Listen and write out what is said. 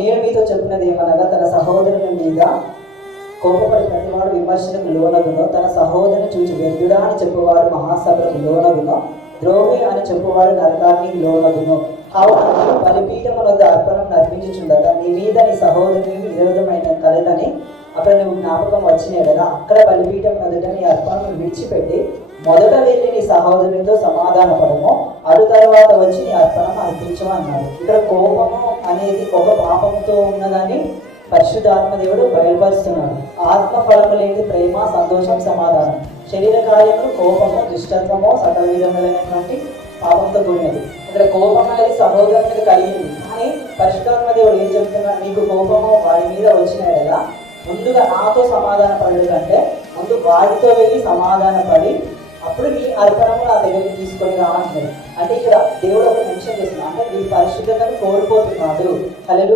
నేను మీతో చెప్పినది ఏమనగా, తన సహోదరుని మీద కోపపడి ప్రతివాడు విమర్శలకు లోనగునో, తన సహోదరుని చూచి వ్యర్థుడా అని చెప్పువాడు మహాసభలకు లోనగునో, ద్రోహి అని చెప్పువాడు నరకానికి లోనగునో. కావున బలిపీఠం వద్ద అర్పణం అర్పించుచుండగా నీ మీద నీ సహోదరునికి విరోధమైన కలదని అక్కడ నువ్వు జ్ఞాపకం వచ్చినాయి కదా, అక్కడ బలిపీఠం మొదట నీ అర్పణను విడిచిపెట్టి మొదట వెళ్ళి నీ సహోదరునితో సమాధాన పడము, అటు తర్వాత వచ్చి నీ అర్పణం అర్పించము అన్నాడు. ఇక్కడ కోపము అనేది ఒక పాపంతో ఉన్నదని పరిశుద్ధాత్మ దేవుడు బయలుపరుస్తున్నాడు. ఆత్మ ఫలము లేని ప్రేమ, సంతోషం, సమాధానం. శరీర కార్యములు కోపము, దుష్టత్వము, సకల విధములైనటువంటి పాపంతో కూడినది. ఇక్కడ కోపం అనేది సహోదరుని మీద కలిగింది, కానీ పరిశుద్ధాత్మ దేవుడు ఏం చెప్తున్నాడు, నీకు కోపము వాడి మీద వచ్చిన ఎడల ముందుగా నాతో సమాధాన పడడు కంటే ముందు వాడితో వెళ్ళి సమాధాన పడి అప్పుడు నీ అర్పణము నా దగ్గరికి తీసుకొని రా అంటున్నాడు. అంటే ఇక్కడ దేవుడు ఒక మెన్షన్ చేస్తున్నాడు, అంటే నీ పరిశుద్ధతను కోల్పోతున్నాడు. హల్లెలూయా.